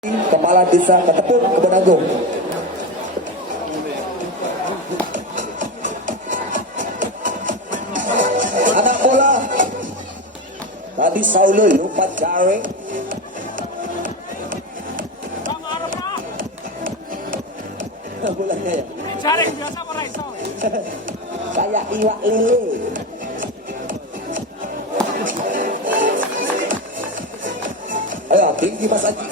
Kepala Desa Ketepung, Kebon Agung. Anak bola tadi Saulo lupa jaring. Bolanya ya. Jaring biasa apa iso? Kayak iwak lele. Ayo tinggi Mas Aji.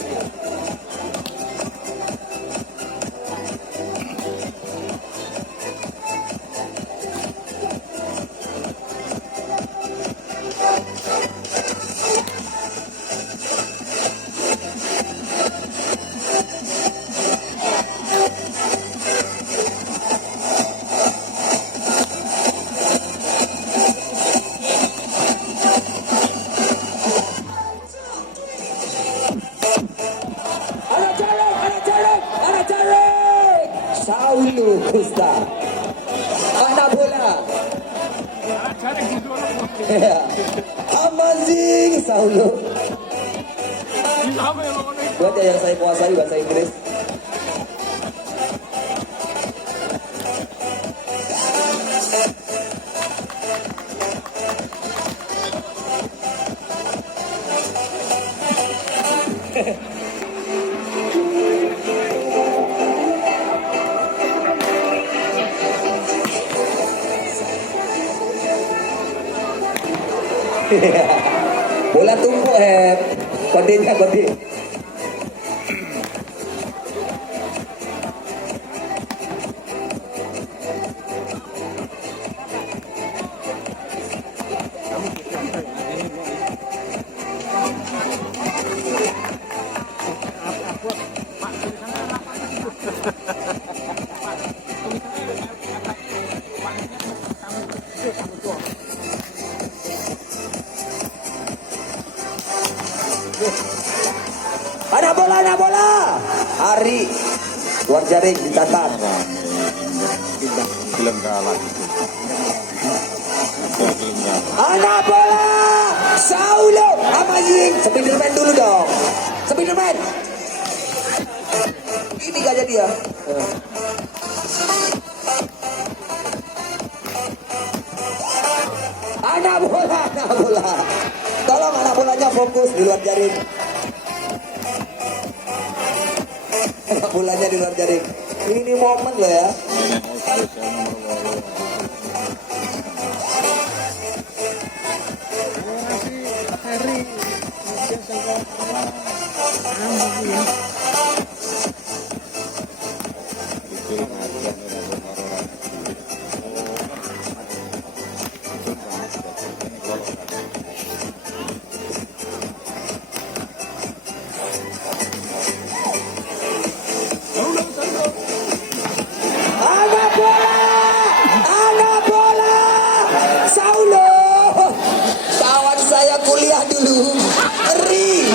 Saulo Costa. Anak bola. Jaring di dua. Amazing Saulo. Dilame lo ngene. Itu aja yang saya kuasai bahasa Inggris. Bola tumpuk kodenya kode. Anak bola. Hari luar jaring dicatat. Film kalah gitu. Anak bola. Saulo Amazing. Spiderman dulu dong. Spiderman. Ini gak jadi ya. Anak bola. Tolong anak bolanya fokus di luar jaring. Anak bolanya di luar jaring. Ini momen loh ya. Anak bola. Saulo. Kawan saya kuliah dulu. Ngeri.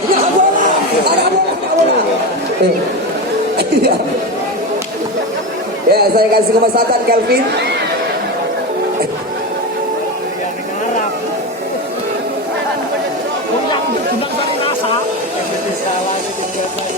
Anak bola. Ya, saya kasih kemasatan Kelvin.